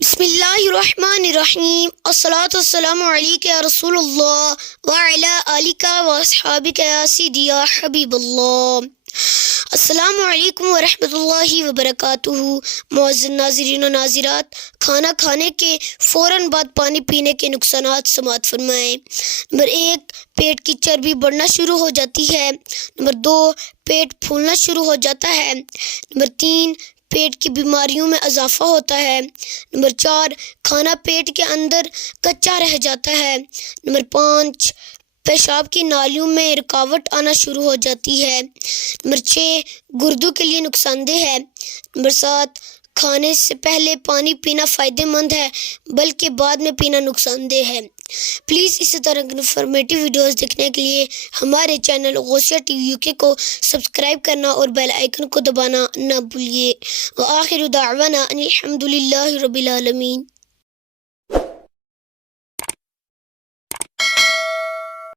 بسم اللہ الرحمن الرحیم، الصلاۃ والسلام علیک یا رسول اللہ وعلی آلک واصحابک یا سیدی یا حبیب اللہ۔ السلام علیکم ورحمۃ اللہ وبرکاتہ۔ معزز ناظرین و ناظرات، کھانا کھانے کے فوراً بعد پانی پینے کے نقصانات سماعت فرمائیں۔ نمبر 1، پیٹ کی چربی بڑھنا شروع ہو جاتی ہے۔ نمبر 2، پیٹ پھولنا شروع ہو جاتا ہے۔ نمبر 3، پیٹ کی بیماریوں میں اضافہ ہوتا ہے۔ نمبر 4، کھانا پیٹ کے اندر کچا رہ جاتا ہے۔ نمبر 5، پیشاب کی نالیوں میں رکاوٹ آنا شروع ہو جاتی ہے۔ نمبر 6، گردوں کے لیے نقصان دہ ہے۔ نمبر 7، کھانے سے پہلے پانی پینا فائدہ مند ہے بلکہ بعد میں پینا نقصان دہ ہے۔ پلیز اسی طرح کی انفارمیٹیو ویڈیوز دیکھنے کے لیے ہمارے چینل غوثیہ ٹی وی UK کو سبسکرائب کرنا اور بیل آئیکن کو دبانا نہ بھولیے۔ وآخر دعوانا ان الحمد للہ رب العالمین۔